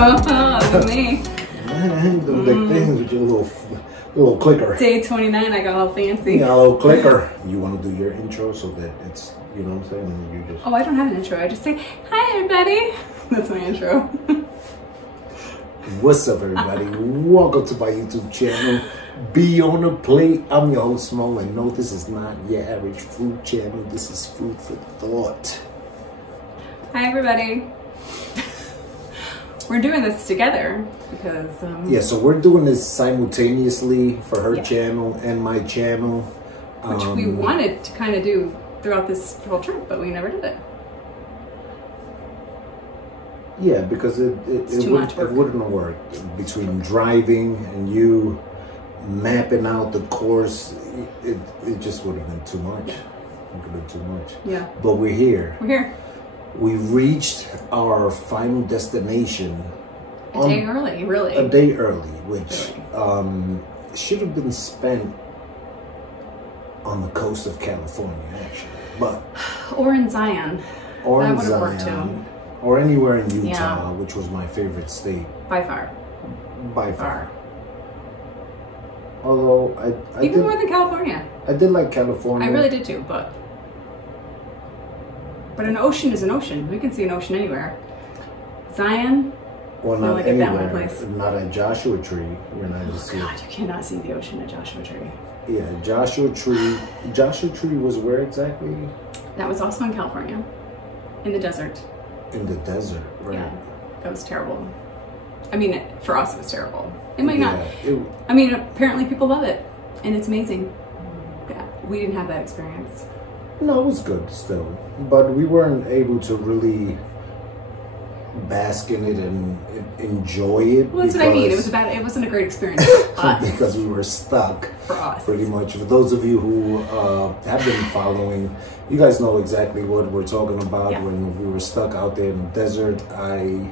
Look at me. Them big things with your little clicker. Day 29, I got all fancy. Yeah, a little clicker. You want to do your intro so that it's, you know what I'm saying? And you just... Oh, I don't have an intro. I just say, hi, everybody. That's my intro. What's up, everybody? Welcome to my YouTube channel. Be on the plate. I'm your host, Mo, and no, this is not your average food channel. This is food for thought. Hi, everybody. We're doing this together because... yeah, so we're doing this simultaneously for her channel and my channel. Which we wanted to kind of do throughout this whole trip, but we never did it. Yeah, because it wouldn't work between driving and you mapping out the course. It just would have been too much. It would have been too much. Yeah. But we're here. We're here. We reached our final destination. A day early, really. A day early, which should have been spent on the coast of California, actually. But or in Zion. Or that in would have worked Zion. too. Or anywhere in Utah, which was my favorite state. By far. By far. Although I even more than California. I did like California. I really did too, but an ocean is an ocean. We can see an ocean anywhere. Zion. Well, not like anywhere. That one place. Not at Joshua Tree. You're not able to see. God, you cannot see the ocean at Joshua Tree. Yeah, Joshua Tree. Joshua Tree was where exactly? That was also in California, in the desert. In the desert, right? Yeah, that was terrible. I mean, for us, it was terrible. It might not. I mean, apparently people love it, and it's amazing. Yeah, we didn't have that experience. No, it was good still, but we weren't able to really bask in it and enjoy it. Well, that's what I mean. It wasn't a great experience for us. Because we were stuck. For us. Pretty much. For those of you who have been following, you guys know exactly what we're talking about. Yeah. When we were stuck out there in the desert, I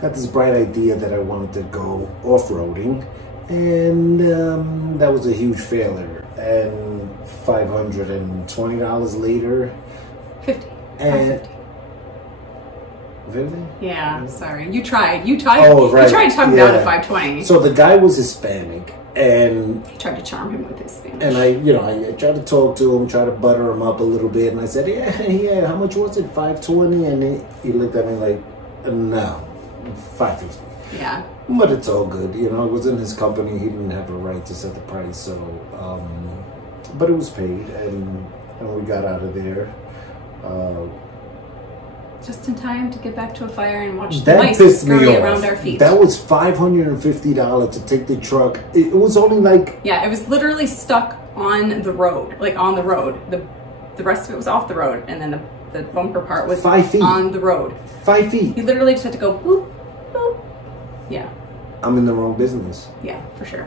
got this bright idea that I wanted to go off-roading, and that was a huge failure. And $520 later, 50. And 50? Yeah, sorry. You tried. Oh, right. You tried to talk him down to 520. So the guy was Hispanic, and he tried to charm him with his Spanish. And I tried to talk to him, try to butter him up a little bit, and I said, yeah, how much was it? 520? And he looked at me like, no, 550. Yeah. But it's all good, it was in his company. He didn't have a right to set the price, so but it was paid, and we got out of there. Just in time to get back to a fire and watch the that mice pissed me off. Around our feet. That was $550 to take the truck. It was only like... Yeah, it was literally stuck on the road, like on the road. The rest of it was off the road, and then the bumper part was 5 feet on the road. 5 feet. You literally just had to go boop, boop. Yeah. I'm in the wrong business. Yeah, for sure.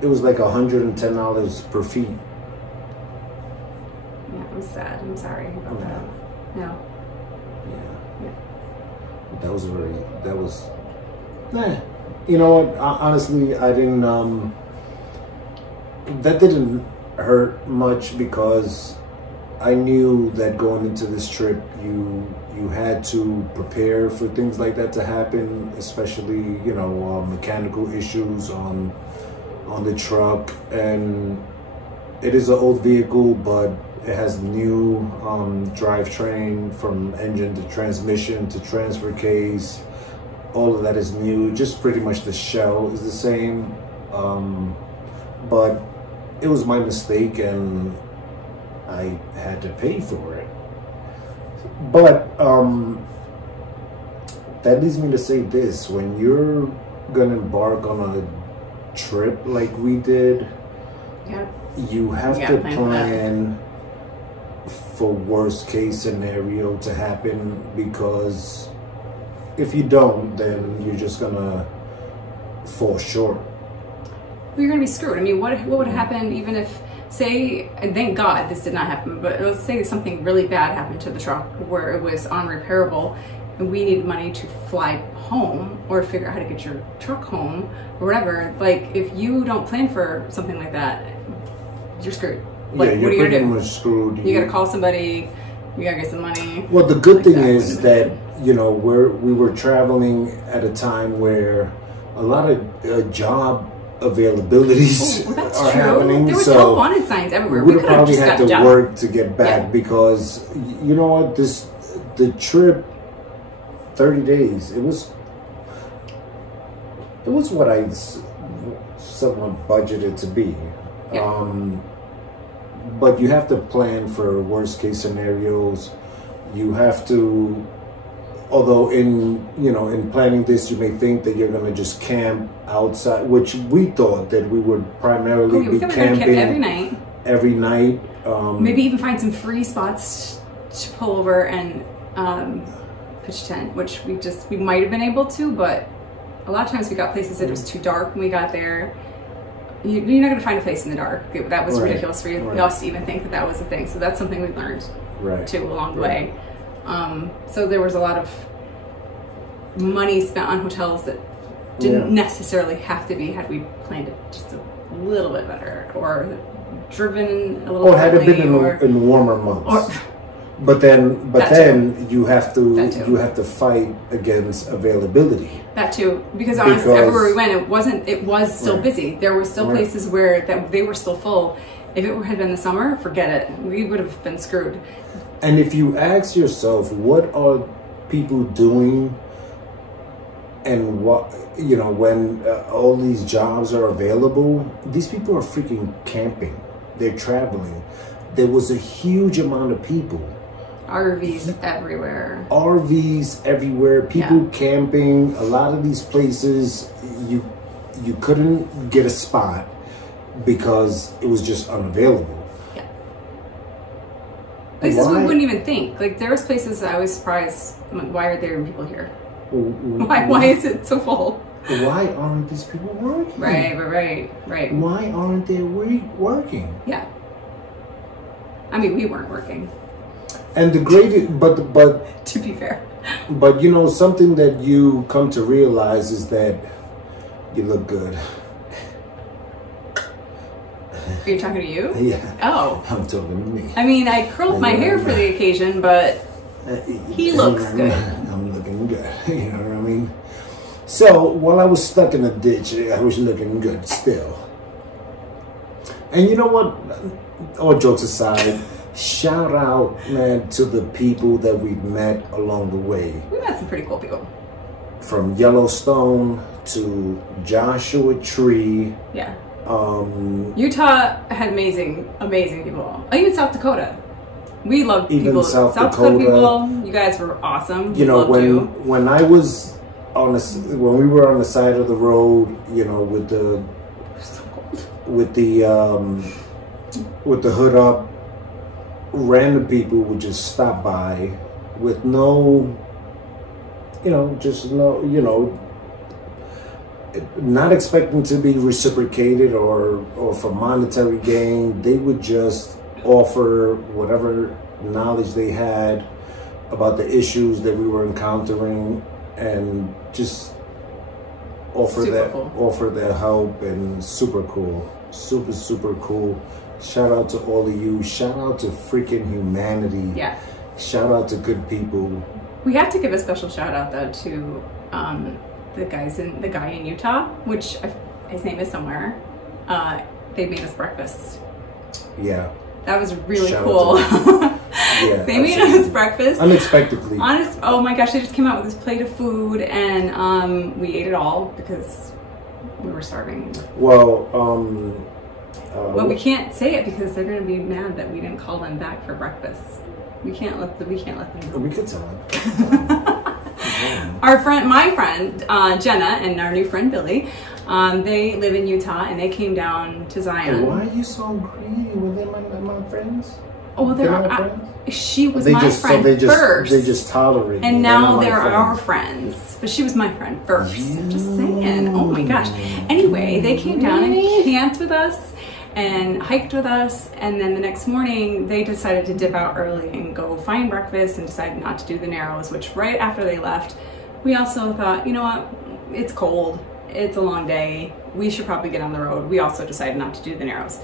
It was like $110 per feet. Yeah, it was sad. I'm sorry about that. No. Yeah. That was, you know what, honestly, I didn't, that didn't hurt much, because I knew that going into this trip, you had to prepare for things like that to happen, especially, mechanical issues on the truck. And it is an old vehicle, but it has new drivetrain, from engine to transmission to transfer case. All of that is new. Just pretty much the shell is the same. But it was my mistake, and I had to pay for it. But that leads me to say this: when you're gonna embark on a trip like we did, you have to plan for worst case scenario to happen, because if you don't, then you're just gonna fall short. Well, you're gonna be screwed. I mean, what would happen even if, say, and thank God this did not happen, but let's say something really bad happened to the truck where it was unrepairable, and we need money to fly home or figure out how to get your truck home or whatever. Like, if you don't plan for something like that, you're screwed. Like, yeah, you're pretty much screwed. You gotta call somebody. You gotta get some money. Well, the good thing is that you know, we were traveling at a time where a lot of job availabilities that's are true. happening. There were so still wanted signs everywhere. we would We have could have probably just had got to done. work to get back because, you know what, the trip, 30 days, it was what I somewhat budgeted to be. But you have to plan for worst case scenarios. You have to, although in planning this, you may think that you're going to just camp outside, which we thought that we would primarily be camping every night. Maybe even find some free spots to pull over and pitch tent, which we might have been able to, but a lot of times we got places that it was too dark when we got there. You're not going to find a place in the dark. That was ridiculous for us to even think that was a thing. So that's something we learned too along the way. So there was a lot of money spent on hotels that didn't necessarily have to be had we planned it just a little bit better or driven a little. Or had it been in warmer months. But then you have to fight against availability. That too, because honestly, everywhere we went, it was still busy. There were still places where they were still full. If it had been the summer, forget it. We would have been screwed. And if you ask yourself, what are people doing, and what when all these jobs are available, these people are freaking camping. They're traveling. There was a huge amount of people. RVs everywhere. RVs everywhere. People camping. A lot of these places, you couldn't get a spot because it was just unavailable. Yeah. Places we wouldn't even think. Like there was places I was surprised. Why are there people here? Why is it so full? Why aren't these people working? Right. Why aren't they working? Yeah. I mean, we weren't working. And the greatest, but to be fair, but something that you come to realize is that you look good. Are you talking to you? Yeah. Oh. I'm talking to me. I mean, I curled my hair for the occasion, but he looks good. I'm looking good. You know what I mean? So while I was stuck in a ditch, I was looking good still. And you know what? All jokes aside, shout out, man, to the people that we've met along the way. We met some pretty cool people. From Yellowstone to Joshua Tree. Yeah. Utah had amazing people. Even South Dakota. We loved people. South Dakota people, you guys were awesome. When I was when we were on the side of the road, with the hood up, random people would just stop by with not expecting to be reciprocated or for monetary gain. They would just offer whatever knowledge they had about the issues that we were encountering and just offer their help. And super cool. Super cool. Shout out to all of you. Shout out to freaking humanity. Yeah. Shout out to good people. We have to give a special shout out though to the guy in Utah, which his name is somewhere. They made us breakfast. Yeah. That was really cool. Yeah, they made us breakfast unexpectedly. Oh my gosh! They just came out with this plate of food, and we ate it all because we were starving. Well, we can't say it because they're going to be mad that we didn't call them back for breakfast. We can't let them. We could tell them. My friend Jenna, and our new friend Billy. They live in Utah, and they came down to Zion. Why are you so greedy? Were they my friends? Oh, they're my friends. She was my friend first. They just tolerate. And now they're our friends. But she was my friend first. Yeah. I'm just saying. Oh my gosh. Anyway, they came down and camped with us and hiked with us. And then the next morning, they decided to dip out early and go find breakfast and decided not to do the Narrows, which right after they left, we also thought, you know what? It's cold. It's a long day. We should probably get on the road. We also decided not to do the Narrows.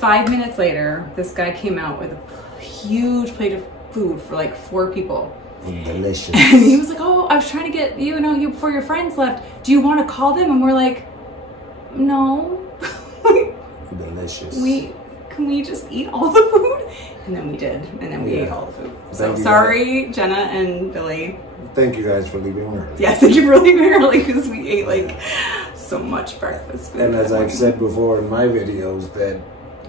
5 minutes later, this guy came out with a huge plate of food for like 4 people. Delicious. And he was like, "Oh, I was trying to get you before your friends left. Do you want to call them?" And we're like, "No." Delicious. Can we just eat all the food? And then we did, and then we ate all the food. So sorry, Jenna and Billy. Thank you guys for leaving early. Yes, thank you for leaving early because we ate like so much breakfast food. And as I've said before in my videos, that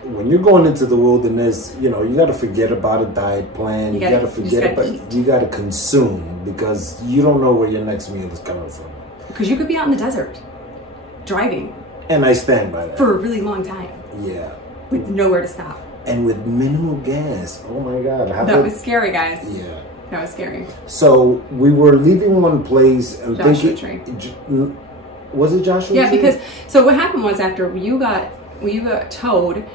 when you're going into the wilderness, you got to forget about a diet plan. You got to forget about, you got to consume, because you don't know where your next meal is coming from. Because you could be out in the desert, driving. And I stand by that. For a really long time. Yeah. With nowhere to stop. And with minimal gas. Oh my God. That was scary, guys. Yeah. That was scary. So we were leaving one place and Joshua Tree. Was it Joshua Yeah, Tree? because so what happened was after you got towed,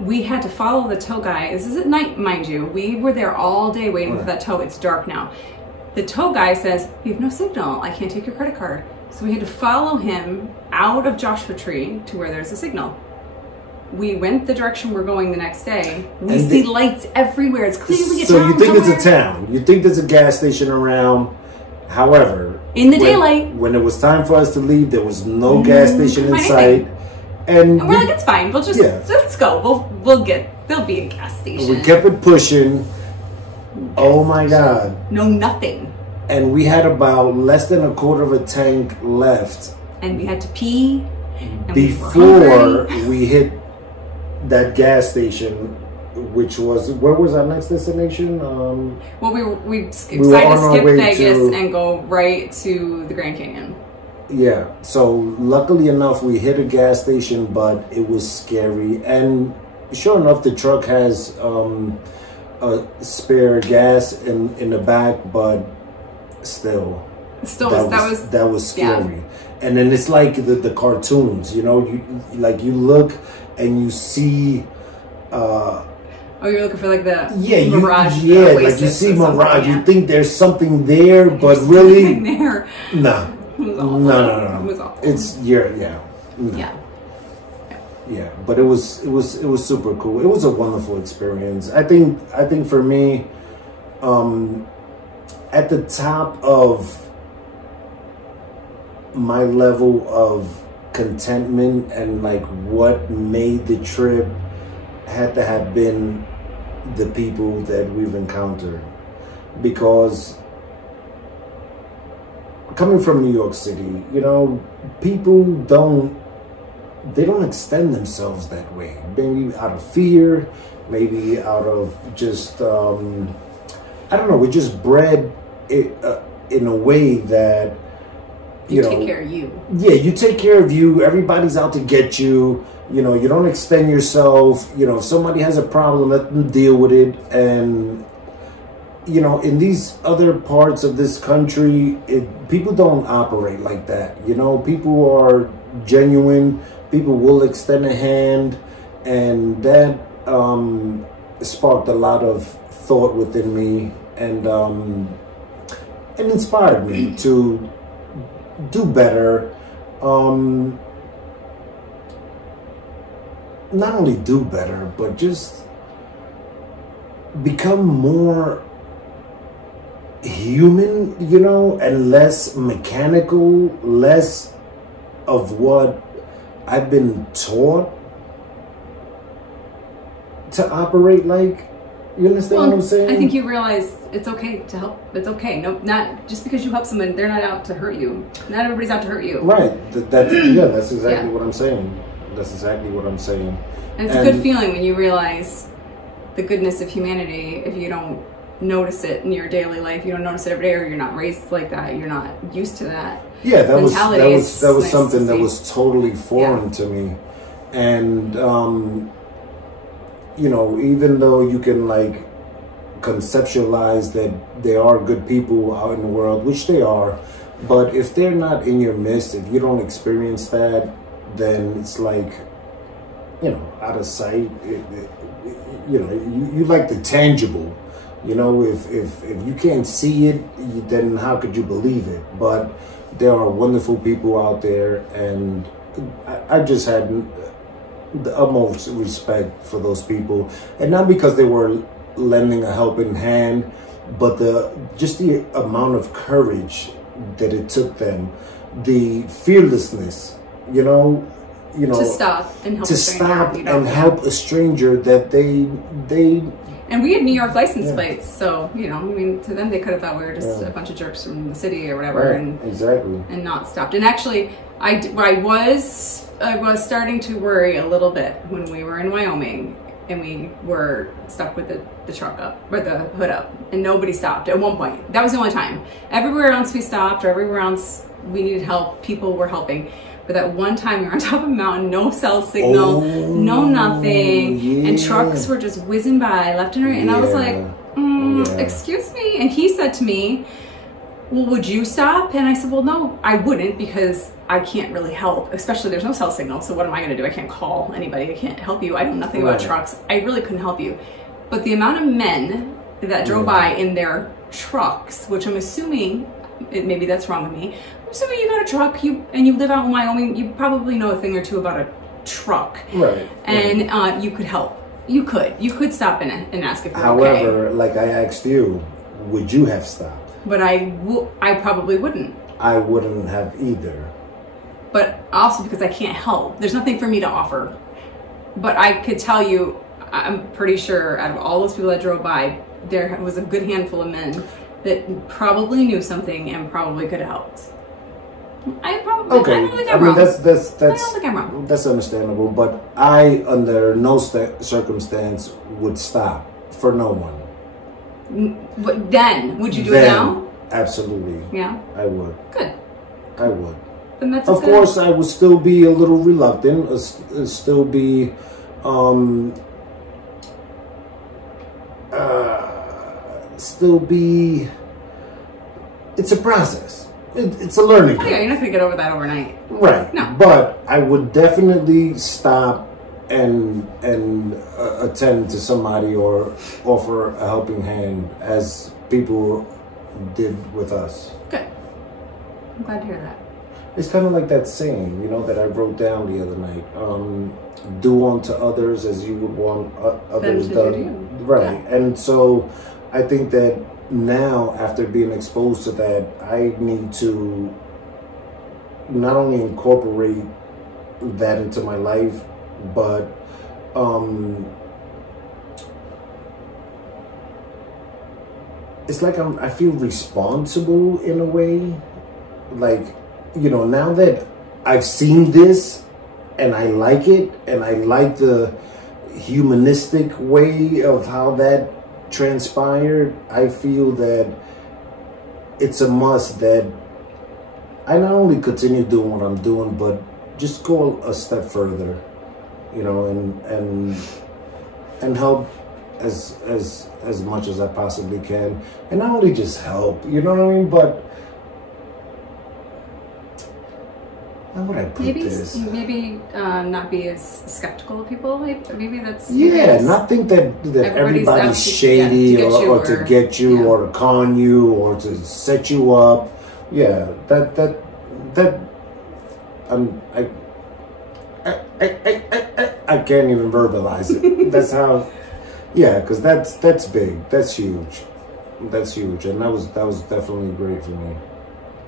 we had to follow the tow guy. This is at night, mind you. We were there all day waiting for that tow. It's dark now. The tow guy says, "You have no signal. I can't take your credit card." So we had to follow him out of Joshua Tree to where there's a signal. We went the direction we're going the next day. We see lights everywhere. It's clearly a town. So you think it's a town. You think there's a gas station around. However, in the daylight, when it was time for us to leave, there was no gas station in sight. And we're like, it's fine. We'll just let's go. There'll be a gas station. We kept it pushing. Oh my God. No, nothing. And we had about less than a quarter of a tank left. And we had to pee. Before we hit that gas station, which was, where was our next destination? Well, we decided to skip Vegas and go right to the Grand Canyon. Yeah, so luckily enough, we hit a gas station, but it was scary. And sure enough, the truck has a spare gas in the back, but still that was scary. Yeah. And then it's like the cartoons, you look and you see. Oh, you're looking for like the mirage. You see mirage. You think there's something there, but really, there. No. No. It was awful. It's yeah. But it was super cool. It was a wonderful experience. I think for me, at the top of my level of contentment and like what made the trip had to have been the people that we've encountered, because coming from New York City, people don't extend themselves that way. Maybe out of fear, maybe out of just, I don't know, we're just bred in a way that, you take care of you. Yeah, you take care of you. Everybody's out to get you. You don't extend yourself. If somebody has a problem, let them deal with it. And, in these other parts of this country, people don't operate like that. People are genuine. People will extend a hand. And that sparked a lot of thought within me and inspired me to do better. Not only do better, but just become more human, and less mechanical, less of what I've been taught to operate like. You understand what I'm saying? I think you realize it's okay to help. It's okay. No, not just because you help someone, they're not out to hurt you. Not everybody's out to hurt you. Right. That's exactly what I'm saying. That's exactly what I'm saying. And it's a good feeling when you realize the goodness of humanity. If you don't notice it in your daily life, you don't notice it every day, or you're not raised like that, you're not used to that. Yeah, that was nice something that was totally foreign to me. And even though you can like conceptualize that there are good people out in the world, which they are, but if they're not in your midst, if you don't experience that, then it's like, out of sight. You like the tangible. If you can't see it, then how could you believe it? But there are wonderful people out there, and I just had the utmost respect for those people, and not because they were lending a helping hand, but just the amount of courage that it took them, the fearlessness, you know, to stop and help help a stranger that they. And we had New York license plates, so you know, I mean, to them they could have thought we were just a bunch of jerks from the city or whatever, and not stopped. And actually, I was starting to worry a little bit when we were in Wyoming and we were stuck with the truck up, or the hood up, and nobody stopped at one point. That was the only time. Everywhere else we stopped, or everywhere else we needed help, people were helping. But that one time we were on top of a mountain, no cell signal, no nothing, and trucks were just whizzing by left and right. And I was like, excuse me? And he said to me, well, would you stop? And I said, well, no, I wouldn't, because I can't really help, especially there's no cell signal. So what am I going to do? I can't call anybody. I can't help you. I know nothing about trucks. I really couldn't help you. But the amount of men that drove by in their trucks, which I'm assuming, maybe that's wrong with me, so you got a truck, and you live out in Wyoming, you probably know a thing or two about a truck. Right. And you could help. You could stop and ask if you're However, like I asked you, would you have stopped? But I probably wouldn't. I wouldn't have either. But also because I can't help. There's nothing for me to offer. But I could tell you, I'm pretty sure out of all those people that drove by, there was a good handful of men that probably knew something and probably could have helped. I don't think I'm wrong. That's I don't think I'm wrong. That's understandable, but I, under no circumstance, would stop for no one. But then, would you do it now? Absolutely. Yeah. I would. Good. I would. Then that's of course, I would still be a little reluctant. Still be, It's a process. It's a learning curve. Yeah, you're not going to get over that overnight. Right. No. But I would definitely stop and attend to somebody or offer a helping hand, as people did with us. Good. I'm glad to hear that. It's kind of like that saying, you know, that I wrote down the other night. Do unto others as you would want others done. Right. Yeah. And so I think that now, after being exposed to that, I need to not only incorporate that into my life, but it's like I feel responsible in a way. Like, you know, now that I've seen this and I like it, and I like the humanistic way of how that transpired, I feel that it's a must that I not only continue doing what I'm doing, but just go a step further, you know, and help as much as I possibly can, and not only just help, you know what I mean, but how would I put this? Maybe not be as skeptical of people. Maybe that's not think that everybody's shady or to get you or to con you or to set you up. Yeah, that I can't even verbalize it. That's how. Yeah, because that's big. That's huge. That's huge, and that was definitely great for me.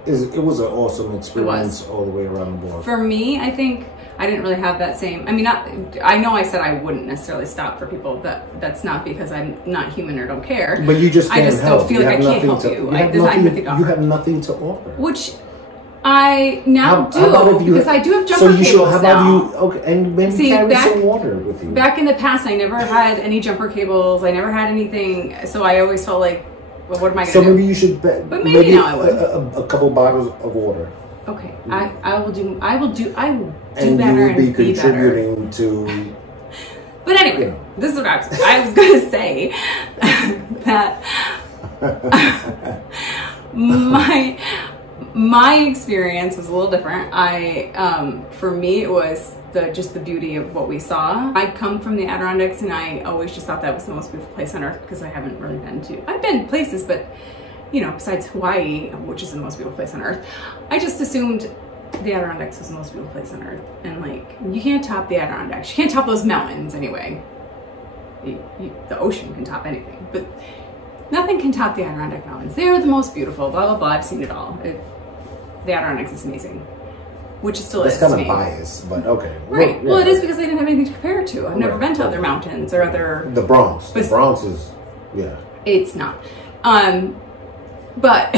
It was an awesome experience all the way around the board. For me, I think I didn't really have that same. I mean, I know I said I wouldn't necessarily stop for people. That's not because I'm not human or don't care. But you just can't help. I just don't feel like I can't help you. You have nothing to offer. Which I now do, because I do have jumper cables how about you? Okay, and maybe carry some water with you. Back in the past, I never had any jumper cables. I never had anything, so I always felt like, well, what am I going to do? So maybe you should, but maybe now I would. A couple bottles of water. Okay, I will do better and and you will be contributing better. To. But anyway, you know. This is what I was going to say that my experience was a little different. For me, it was just the beauty of what we saw. I come from the Adirondacks, and I always just thought that was the most beautiful place on earth, because I haven't really been to. I've been places, but you know, besides Hawaii, which is the most beautiful place on earth, I just assumed the Adirondacks was the most beautiful place on earth. And like, you can't top the Adirondacks. You can't top those mountains anyway. The ocean can top anything, but Nothing can top the Adirondack Mountains. They are the most beautiful, blah, blah, blah. I've seen it all. The Adirondacks is amazing. Which it still is. That's kind of biased, but okay. Right. Yeah. Well, it is because they didn't have anything to compare it to. I've never been to other mountains or other... The Bronx. The Bronx is... Yeah. It's not. But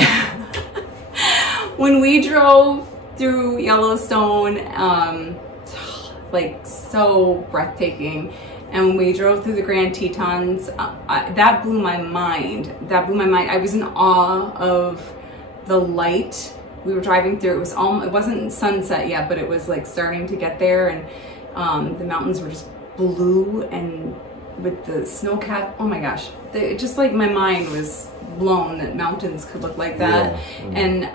when we drove through Yellowstone, like so breathtaking, and when we drove through the Grand Tetons, that blew my mind. That blew my mind. I was in awe of the light. We were driving through. It wasn't sunset yet, but it was like starting to get there, and the mountains were just blue and with the snow cap. Oh my gosh! Just like my mind was blown that mountains could look like that, and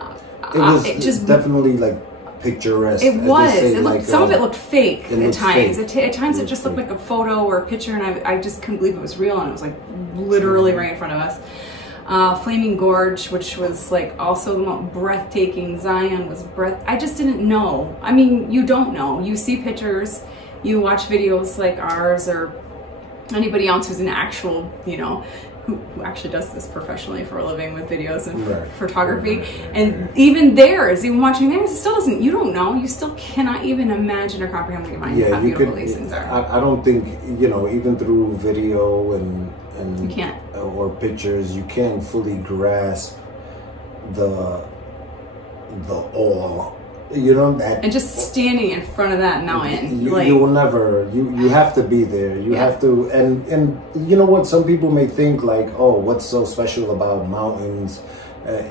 it just definitely like picturesque. It was. It looked, like, some of it looked fake at times. Fake. At times it just looked like a photo or a picture, and I just couldn't believe it was real, and it was like literally right in front of us. Flaming Gorge, which was like also the most breathtaking. Zion was I just didn't know. I mean, you don't know. You see pictures, you watch videos like ours or anybody else who's an actual, you know, who actually does this professionally for a living with videos and photography. And even watching theirs, it still doesn't, you don't know. You still cannot even imagine or comprehend how beautiful these things are. I don't think, you know, even through video and you can't. Or pictures, you can't fully grasp the awe, you know, that. And just standing in front of that mountain, you will never. You have to be there. You have to, and you know what? Some people may think like, oh, what's so special about mountains?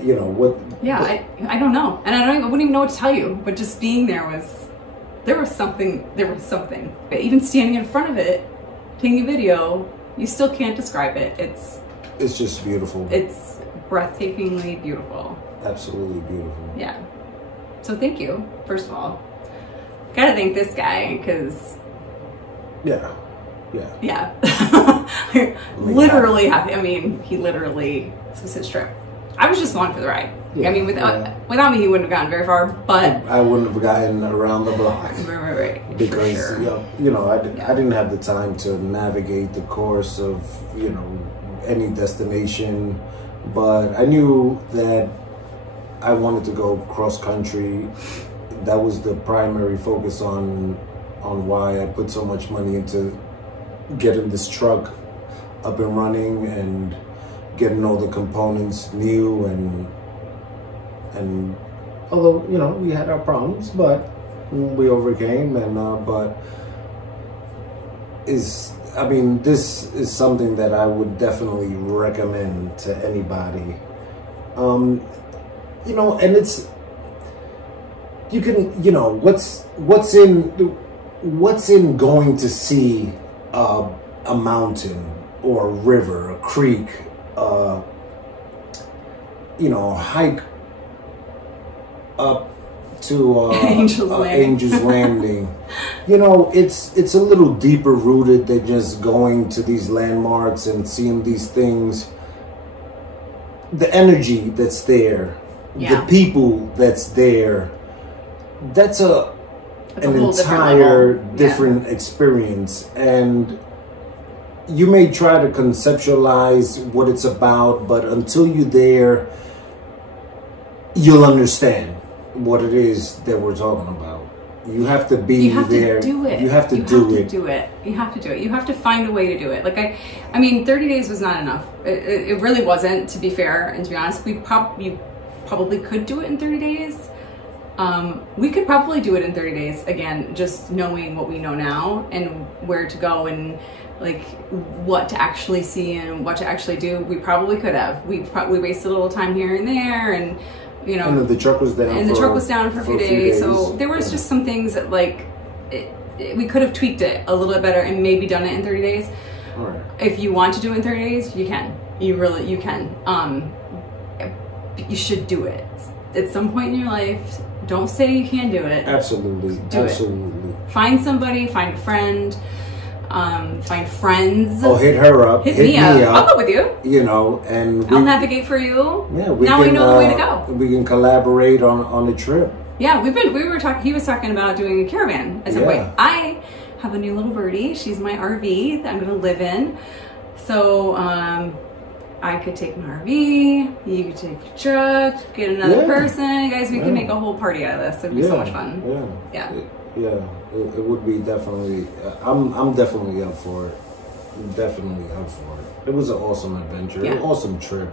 You know what? Yeah, I don't know, and I wouldn't even know what to tell you. But just being there was something. But even standing in front of it, taking a video, you still can't describe it. It's just beautiful. It's breathtakingly beautiful. Absolutely beautiful. Yeah. So thank you, first of all. Gotta thank this guy, because... Yeah. Literally happy. I mean, he literally... This was his trip. I was just along for the ride. Yeah, I mean, without me, he wouldn't have gotten very far, but... I wouldn't have gotten around the block. Right. Because, you know, I didn't have the time to navigate the course of, you know, any destination. But I knew that I wanted to go cross-country. That was the primary focus on why I put so much money into getting this truck up and running and getting all the components new, and although, you know, we had our problems, but we overcame. And this is something that I would definitely recommend to anybody. You know, and it's, you can, you know, what's in going to see a mountain or a river, a creek, you know, hike up to Angel's Landing. You know, it's a little deeper rooted than just going to these landmarks and seeing these things. The energy that's there, the people that's there, that's an entire different experience. And you may try to conceptualize what it's about, but until you're there, you'll understand what it is that we're talking about. You have to be there. You have to do it. You have to find a way to do it. Like I mean, 30 days was not enough. It really wasn't, to be fair and to be honest. You probably could do it in 30 days. We could probably do it in 30 days, again, just knowing what we know now and where to go and like what to actually see and what to actually do. We probably could have. We wasted a little time here and there, and you know, and the truck was down. And the truck was down for a few days. So there was just some things that like we could have tweaked it a little bit better and maybe done it in 30 days. All right. If you want to do it in 30 days, you can. You can. You should do it at some point in your life. Don't say you can't do it. Absolutely. Do it. Find somebody. Find a friend. Find friends. Oh, hit her up. Hit me up. I'll go with you. You know, and I'll navigate for you. Yeah, now we know the way to go. We can collaborate on a trip. Yeah, we were talking. He was talking about doing a caravan at some point. I have a new little birdie. She's my RV that I'm going to live in. So I could take my RV, you could take your truck, get another person. Guys, we can make a whole party out of this. It'd be so much fun. It would be definitely. I'm definitely up for it. Definitely up for it. It was an awesome adventure, awesome trip,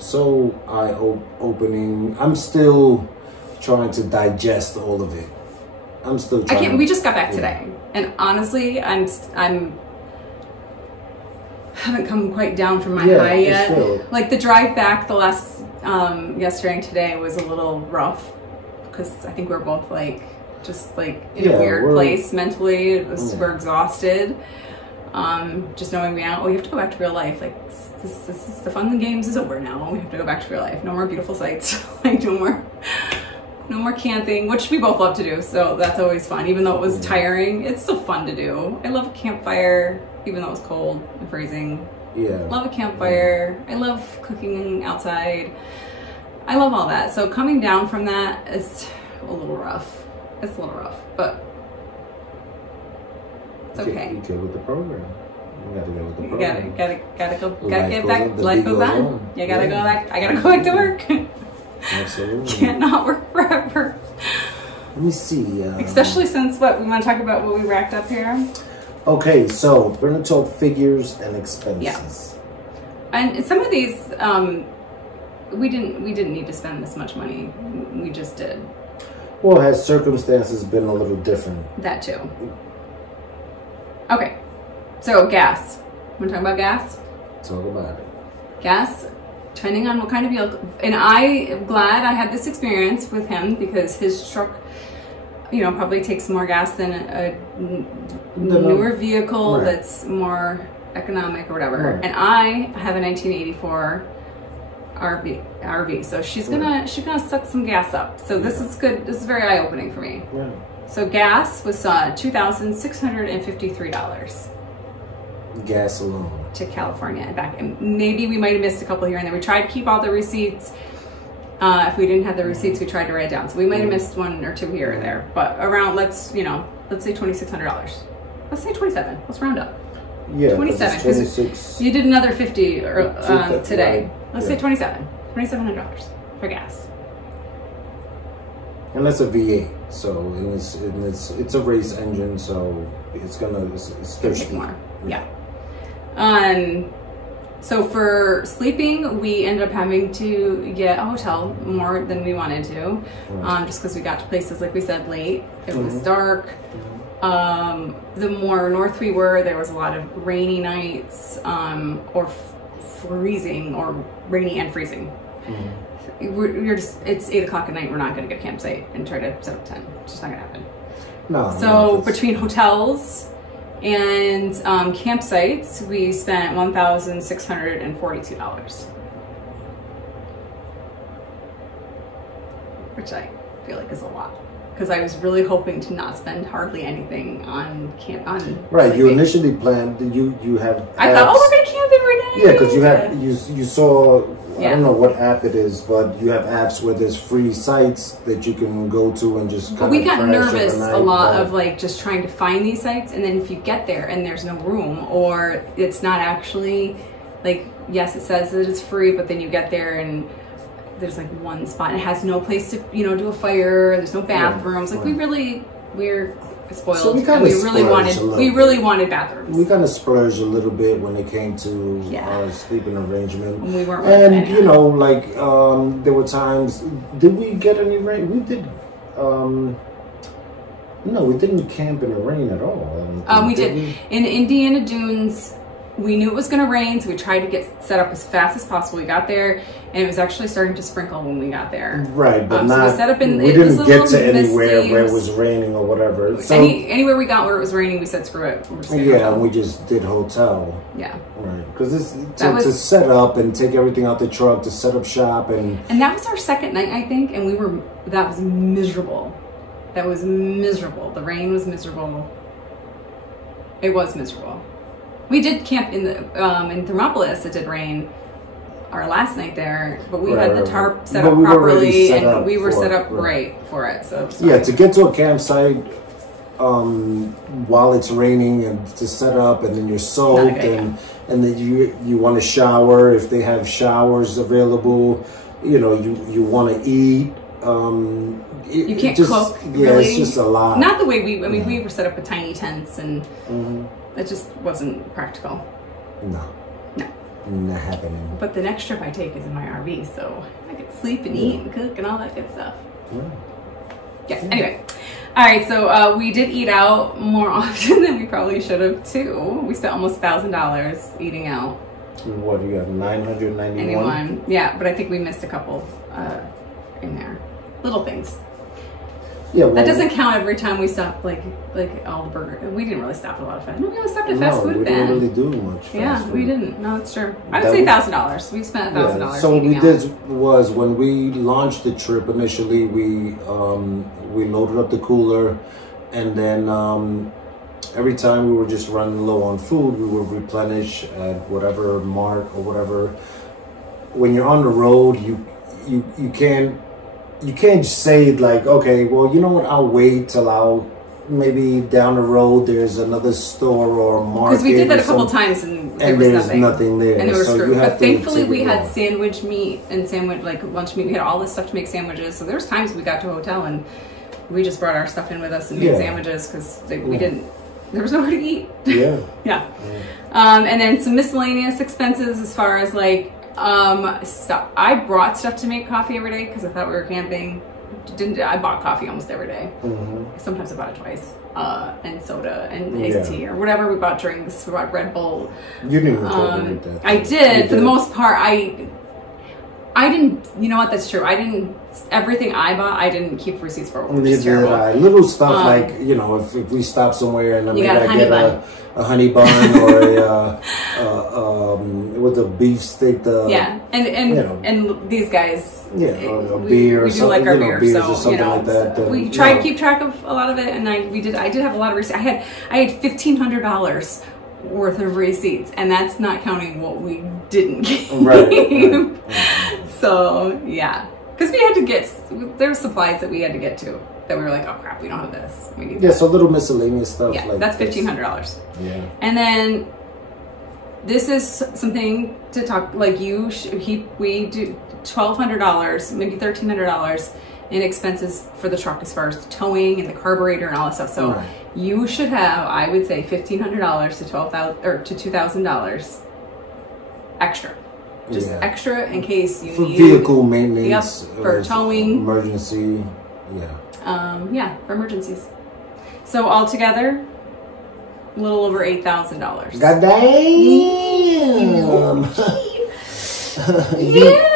so eye-opening. I'm still trying to digest all of it. I'm still trying. We just got back today, and honestly, I'm haven't come quite down from my high yet. Still. Like the drive back, the last yesterday and today was a little rough because I think we're both like just like in a weird place mentally. We're exhausted. Just knowing we have to go back to real life. Like this is the fun and games is over now. We have to go back to real life. No more beautiful sights. Like no more camping, which we both love to do. So that's always fun. Even though it was tiring, it's still fun to do. I love a campfire, even though it was cold and freezing. Yeah. Love a campfire. I love cooking outside. I love all that. So coming down from that is a little rough. It's a little rough, but it's okay. You get with the program. You gotta go with the program. Gotta get back. Life goes on. You gotta go back. I gotta go back to work. Absolutely. Can't not work forever. Let me see. Especially since we want to talk about what we racked up here. Okay, so we're gonna talk figures and expenses. Yeah. And some of these, we didn't need to spend this much money. We just did. Well, has circumstances been a little different? That too. Okay, so gas. Want to talk about gas? Talk about it. Gas, depending on what kind of vehicle. And I am glad I had this experience with him because his truck, probably takes more gas than a newer vehicle that's more economic or whatever. Right. And I have a 1984 RV, so she's gonna suck some gas up. So this is good. This is very eye-opening for me. Yeah. So gas was $2,653. Gas alone. To California and back. And maybe we might have missed a couple here and there. We tried to keep all the receipts. If we didn't have the receipts, we tried to write it down. So we might have missed one or two here or there. But around, let's say $2,600. Let's say 27. Let's round up. Yeah, 27. Because you did another 50 today. Right. Let's say 27. $2,700 for gas. And that's a V8. So it's a race engine, so it's thirsty. More. Yeah. So for sleeping, we ended up having to get a hotel more than we wanted to, just because we got to places, like we said, late. It was dark. The more north we were, there was a lot of rainy nights, or freezing, or rainy and freezing. It's 8 o'clock at night. We're not going to get a campsite and try to set up a tent. It's just not going to happen. No. So between hotels and campsites, we spent $1,642, which I feel like is a lot because I was really hoping to not spend hardly anything on Right, sleeping. you initially planned you have. I thought, we're gonna camp every day. Yeah, because you saw. I don't know what app it is, but you have apps where there's free sites that you can go to and just. But we got nervous a lot of just trying to find these sites, and then if you get there and there's no room, or it's not actually yes, it says that it's free, but then you get there and there's one spot and it has no place to do a fire. There's no bathrooms. We're spoiled. So we really wanted bathrooms. We kind of splurged a little bit when it came to our sleeping arrangement. We weren't. And there were times. Did we get any rain? We did. No, we didn't camp in the rain at all. We did. In Indiana Dunes, we knew it was going to rain, so we tried to get set up as fast as possible. We got there, and it was actually starting to sprinkle when we got there. Right, but so we set up we didn't get to anywhere where it was raining or whatever. So anywhere we got where it was raining, we said screw it. And we just did hotel. Yeah. Right, because to set up and take everything out the truck, to set up shop, and that was our second night, I think, and that was miserable. That was miserable. The rain was miserable. It was miserable. We did camp in Thermopolis. It did rain our last night there, but we had the tarp set up properly, and we were set up right for it. So to get to a campsite, while it's raining and to set up, and then you're soaked, and then you want to shower if they have showers available. You know, you want to eat. You can't cook. Yeah, really. It's just a lot. Not the way we were set up with tiny tents, and it just wasn't practical. No. Not happening. But the next trip I take is in my RV, so I could sleep and eat and cook and all that good stuff. Yeah. Anyway, all right. So we did eat out more often than we probably should have too. We spent almost $1,000 eating out. What you got? 991. Yeah, but I think we missed a couple in there. Little things. Yeah, well, that doesn't count every time we stop, like all the burger. We didn't really stop at a lot of fast. No, we only stopped at fast food. We then. didn't really do much. Yeah, food. We didn't. No, it's true. I would say $1,000. We spent $1,000. So what we did was, when we launched the trip initially, we loaded up the cooler, and then every time we were just running low on food, we would replenish at whatever mark or whatever. When you're on the road, you can't just say like, okay, well, you know what, I'll wait till maybe down the road there's another store or market. Because we did that a couple times and there was nothing there. And they were screwed. But thankfully we had sandwich meat and lunch meat. We had all this stuff to make sandwiches. So there was times we got to a hotel and we just brought our stuff in with us and made sandwiches because we didn't, there was nowhere to eat. Yeah. Yeah. And then some miscellaneous expenses as far as like, stuff. I brought stuff to make coffee every day because I thought we were camping. I bought coffee almost every day. Sometimes I bought it twice. And soda and iced tea or whatever. We bought drinks. We bought Red Bull. You didn't even coordinate that. I did. For the most part, I didn't. You know what? That's true. I didn't. Everything I bought, I didn't keep receipts for. Which is terrible. Little stuff like, you know, if we stop somewhere and maybe I get a honey bun or with a beef stick. And these guys. Yeah, or a beer or something. We do like our beer, so you know, like that, we try to keep track of a lot of it, and I did have a lot of receipts. I had $1,500 worth of receipts, and that's not counting what we didn't keep. Right. So yeah, because we had to there were supplies that we had to get to that we were like, oh crap, we don't have this. We need so little miscellaneous stuff. Yeah, like that's $1,500. Yeah, and then this is something to talk like we do $1,200, maybe $1,300 in expenses for the truck as far as the towing and the carburetor and all that stuff. So you should have, I would say, $1,500 to $12,000 or to $2,000 extra, just extra in case you need vehicle maintenance, for towing, emergency, for emergencies. So altogether, a little over $8,000. God damn! Yeah.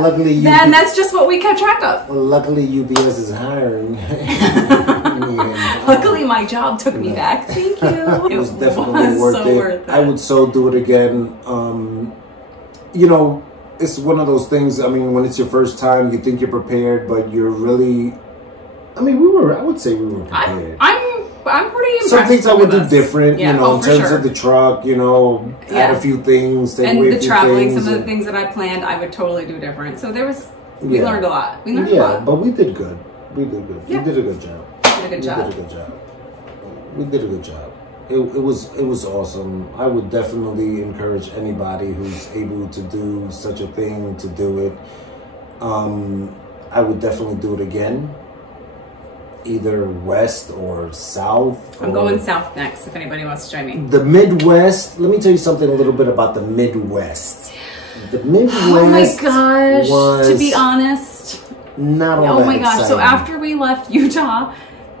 Luckily, that's just what we kept track of. Luckily, UPS is hiring. Luckily, my job took me back. Thank you. It was definitely worth it. I would so do it again. You know, it's one of those things. I mean, when it's your first time, you think you're prepared, but you're really. I mean, I would say we were prepared. I'm pretty impressed. Some things I would do different, you know, in terms of the truck, you know, add a few things, take away a few things. And the traveling, some of the things that I planned, I would totally do different. So we learned a lot. We learned a lot. But we did good. We did good. Yeah. We did a good job. We did a good job. It was awesome. I would definitely encourage anybody who's able to do such a thing to do it. I would definitely do it again. Either west or south. I'm going south next if anybody wants to join me. The Midwest, let me tell you something a little bit about the Midwest. The Midwest. Oh my gosh. To be honest. Not all that Oh my gosh. exciting. So after we left Utah,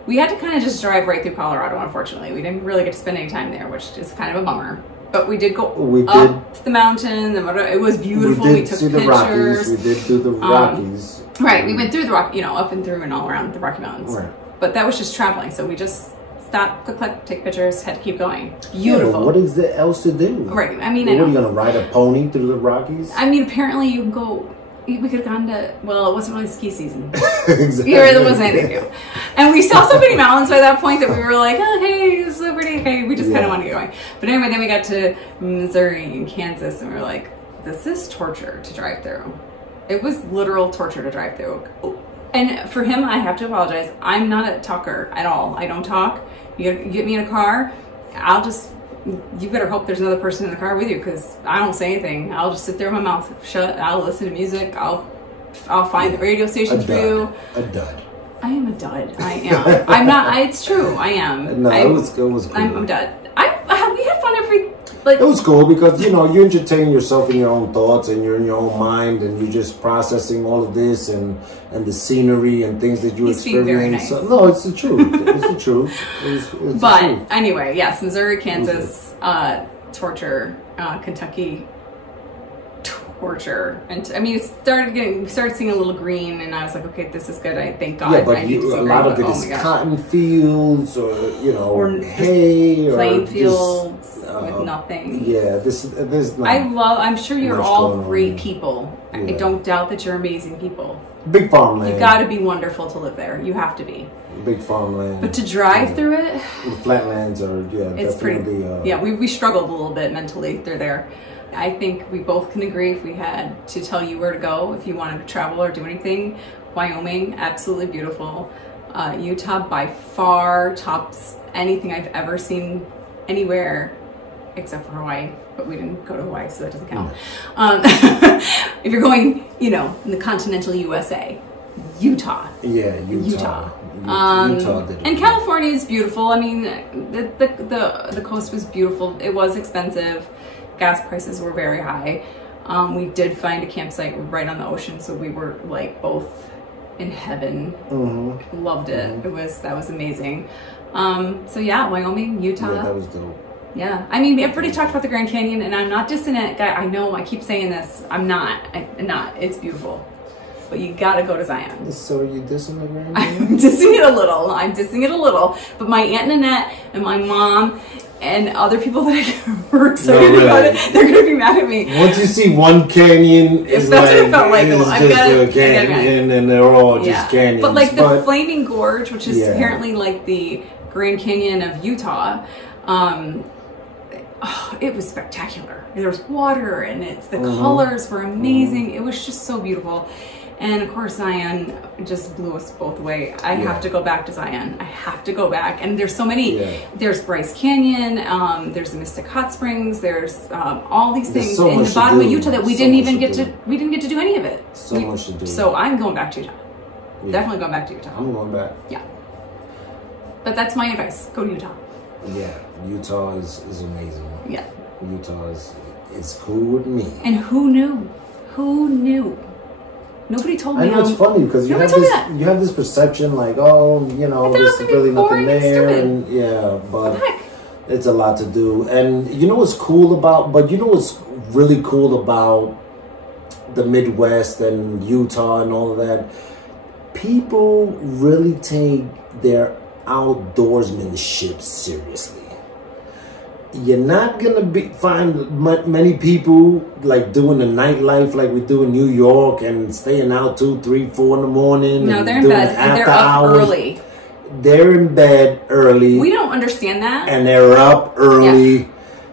we had to kind of just drive right through Colorado, unfortunately. We didn't really get to spend any time there, which is kind of a bummer. But we did go up the mountain. And it was beautiful. We took pictures. The Rockies. We did do the Rockies. Right, we went through the up and through and all around the Rocky Mountains. Right. But that was just traveling, so we just stopped, click, take pictures, had to keep going. Beautiful. Yeah, what is there else to do? Right, I mean, what are you going to ride a pony through the Rockies? I mean, apparently you can go, we could have gone to, well, it wasn't really ski season. Exactly. There wasn't anything to do. And we saw so many mountains by that point that we were like, oh, hey, this is so pretty. Okay, we just kind of wanted to get going. But anyway, then we got to Missouri and Kansas, and we were like, this is torture to drive through. It was literal torture to drive through. And for him, I have to apologize. I'm not a talker at all. I don't talk. You get me in a car, you better hope there's another person in the car with you, because I don't say anything. I'll just sit there with my mouth shut. I'll listen to music. I'll find the radio stations for you. A dud. I am a dud. I am. I'm not. It's true. I am. No, it was cool. I'm a dud. We had fun it was cool because, you know, you entertain yourself in your own thoughts and you're in your own mind and you're just processing all of this and the scenery and things that you experience. Very nice. So, no, it's the truth. It's the truth. It's but the truth. Anyway, yes, Missouri, Kansas, torture, Kentucky, torture. And I mean, we started seeing a little green, and I was like, okay, this is good. I thank God. Yeah, but a lot of it is cotton fields or, you know, or hay or plain fields with nothing. Yeah, there's not. I'm sure you're all great on. people. Yeah. I don't doubt that you're amazing people. Big farmland. You got to be wonderful to live there. You have to be. Big farmland. But to drive through it, the flatlands are it's definitely. Pretty. We struggled a little bit mentally through there. I think we both can agree, if we had to tell you where to go, if you wanted to travel or do anything, Wyoming, absolutely beautiful. Utah by far tops anything I've ever seen anywhere except for Hawaii, but we didn't go to Hawaii, so that doesn't count. If you're going, you know, in the continental USA, Utah. Yeah, Utah. Utah did it. And California is beautiful. I mean, the coast was beautiful. It was expensive. Gas prices were very high. We did find a campsite right on the ocean, so we were like both in heaven. Mm-hmm. Loved it. Mm-hmm. That was amazing. So yeah, Wyoming, Utah. Yeah, that was dope. Yeah, I mean, everybody talked about the Grand Canyon, and I'm not dissing it. I know, I keep saying this. I'm not. It's beautiful. But you gotta go to Zion. So are you dissing the Grand Canyon? I'm dissing it a little. But my Aunt Nanette and my mom and other people that were excited about it, they're gonna be mad at me. Once you see one canyon, that's what it felt like. It's just a canyon, and they're all just canyons. But like the Flaming Gorge, which is apparently like the Grand Canyon of Utah, it was spectacular. There was water, and the colors were amazing. It was just so beautiful. And of course, Zion just blew us both away. I have to go back to Zion. I have to go back. And there's so many. Yeah. There's Bryce Canyon. There's the Mystic Hot Springs. There's all these things in the bottom of Utah that we didn't even get to. We didn't get to do any of it. So much to do. So I'm going back to Utah. Yeah. Definitely going back to Utah. I'm going back. Yeah. But that's my advice. Go to Utah. Yeah, Utah is amazing. Yeah. Utah is cool with me. And who knew? Who knew? Nobody told me. I know it's funny because you have this perception like, oh, you know, there's really nothing there, and but it's a lot to do. And you know what's cool what's really cool about the Midwest and Utah and all of that? People really take their outdoorsmanship seriously. You're not gonna find many people like doing the nightlife like we do in New York and staying out 2, 3, 4 in the morning. No, they're in bed and they're up early. They're in bed early. We don't understand that. And they're up early.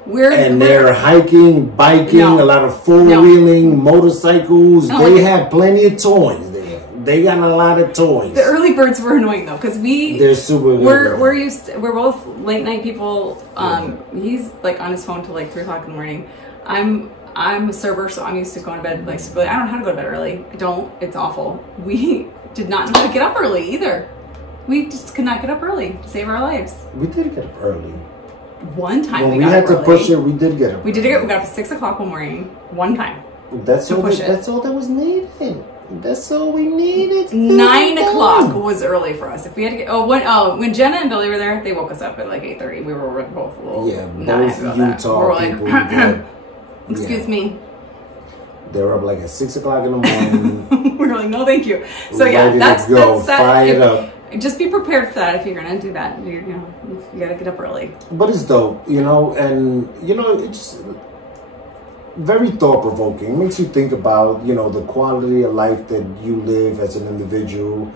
Yeah. They're hiking, biking, a lot of four-wheeling, motorcycles. They have plenty of toys. They got a lot of toys. The early birds were annoying though, because they're super good. We're both late night people. He's like on his phone till like 3 o'clock in the morning. I'm a server, so I'm used to going to bed like super late. I don't know how to go to bed early. I don't. It's awful. We did not know how to get up early either. We just could not get up early to save our lives. We did get up early. One time when we had to push it, we did get up. We got up at 6 o'clock one morning. One time. That's all that was needed. That's all we needed. 9 o'clock was early for us. If we had to get when Jenna and Billy were there, they woke us up at like 8:30. We were both a little both Utah people. Excuse me. They were up like at 6 o'clock in the morning. We were like, no, thank you. So that's fired up. Just be prepared for that if you're gonna do that. You gotta get up early. But it's dope, and it's just very thought-provoking. It makes you think about, the quality of life that you live as an individual.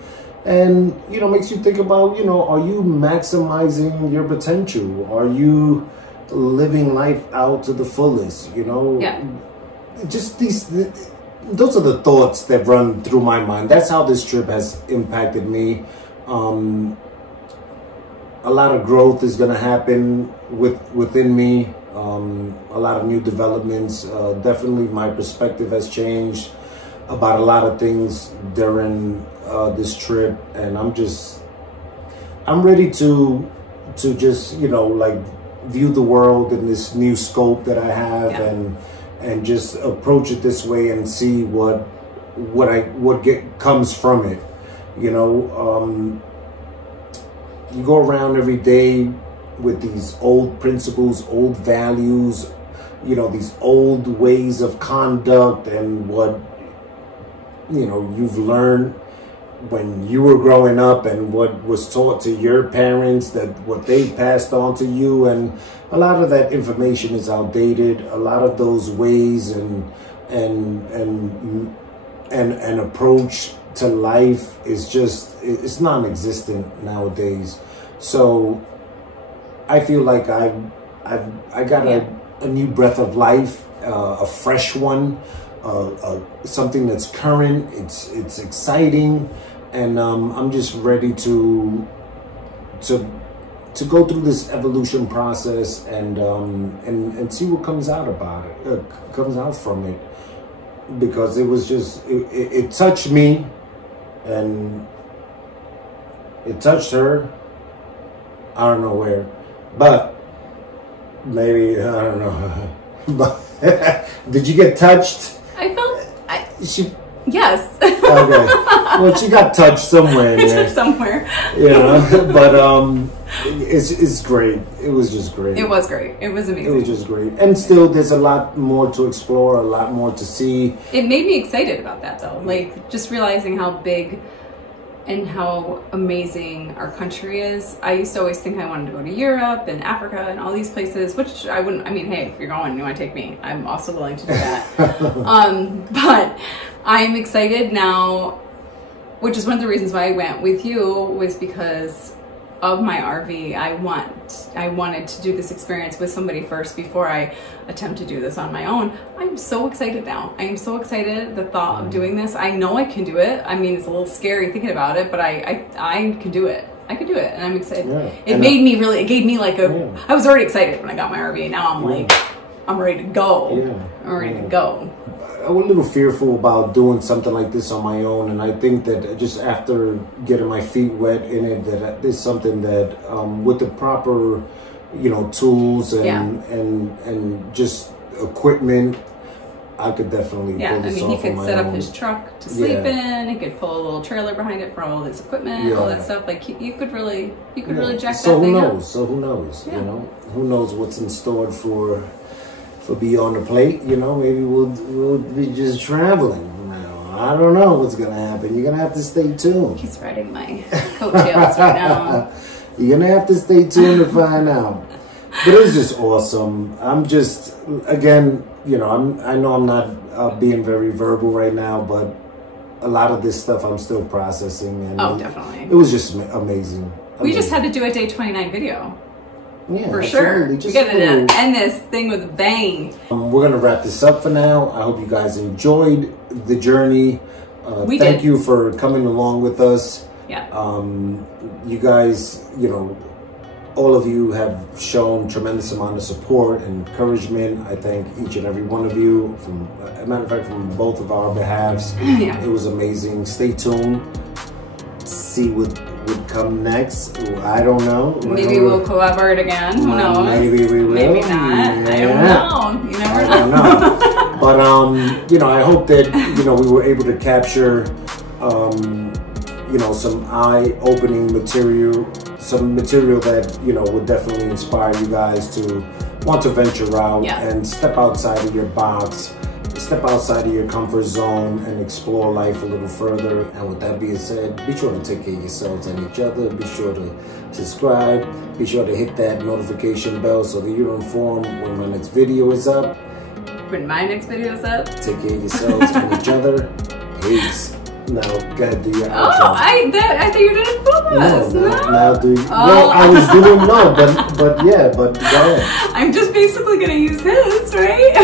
And, makes you think about, are you maximizing your potential? Are you living life out to the fullest, Yeah. Just these, those are the thoughts that run through my mind. That's how this trip has impacted me. A lot of growth is going to happen within me. A lot of new developments. Definitely my perspective has changed about a lot of things during this trip, and I'm ready to just, you know, like view the world in this new scope that I have, and just approach it this way and see what comes from it. You know, you go around every day with these old principles, old values, you know, these old ways of conduct, and what, you know, you've learned when you were growing up, and what was taught to your parents, that what they passed on to you. And a lot of that information is outdated. A lot of those ways and approach to life is just, it's non-existent nowadays. So I feel like I got a new breath of life, a fresh one, something that's current. It's exciting, and I'm just ready to go through this evolution process and see what comes out about it, comes out from it, because it was just it touched me, and it touched her. I don't know where, but maybe, I don't know. But did you get touched? I felt She. Yes. Okay. Well, she got touched somewhere in there. Somewhere. You know, but it's great. It was just great. It was great. It was amazing. It was just great. And still, there's a lot more to explore, a lot more to see. It made me excited about that, though. Like, just realizing how big and how amazing our country is. I used to always think I wanted to go to Europe and Africa and all these places, which I wouldn't. I mean, hey, if you're going, you want to take me, I'm also willing to do that. But I'm excited now, which is one of the reasons why I went with you, was because of my RV. I wanted to do this experience with somebody first before I attempt to do this on my own. I'm so excited now. I am so excited, the thought of doing this. I know I can do it. I mean, it's a little scary thinking about it, but I can do it. I could do it, and I'm excited. Yeah. It gave me like I was already excited when I got my RV. Now I'm like, I'm ready to go. Yeah. I'm ready to go. I was a little fearful about doing something like this on my own, and I think that just after getting my feet wet in it, that it's something that with the proper, you know, tools and just equipment, I could definitely pull this off. He could set up his truck to sleep in. He could pull a little trailer behind it for all his equipment, all that stuff. Like you could really jack that thing up. So who knows? You know, who knows what's in store for Beyond the Plate. You know, maybe we'll be just traveling. I don't know what's gonna happen. You're gonna have to stay tuned. He's riding my coattails right now. You're gonna have to stay tuned to find out. But it was just awesome. I'm just, again, you know, I know I'm not being very verbal right now, but a lot of this stuff I'm still processing. And definitely. It was just amazing. We just had to do a day 29 video. Yeah, for sure. We gotta end this thing with a bang. We're gonna wrap this up for now. I hope you guys enjoyed the journey. Thank you for coming along with us. Yeah. You guys, you know, all of you have shown tremendous amount of support and encouragement. I thank each and every one of you. From a matter of fact, from both of our behalves. Yeah. It was amazing. Stay tuned. See what would come next. I don't know. Maybe we'll collaborate again. Who knows? Maybe we will. Maybe not. Yeah. I don't know. You never know. Know. But you know, I hope that, you know, we were able to capture you know, some eye-opening material, some material that, you know, would definitely inspire you guys to want to venture out and step outside of your box, step outside of your comfort zone, and explore life a little further. And with that being said, be sure to take care of yourselves and each other. Be sure to subscribe. Be sure to hit that notification bell so that you're informed when my next video is up. When my next video is up. Take care of yourselves and each other. Peace. Now, go ahead, do your outro. Oh, I thought you were doing bonus. No. Now do. Well, I was doing but yeah, but go ahead. I'm just basically gonna use his, right?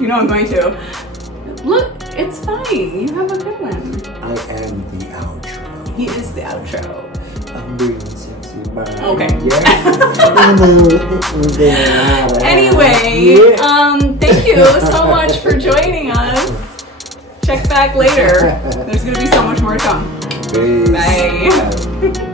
You know I'm going to. Look, it's fine. You have a good one. I am the outro. He is the outro. I'm being sexy. Bye. Okay. Yeah. Anyway, thank you so much for joining us. Check back later. There's gonna be so much more to come. Peace. Bye.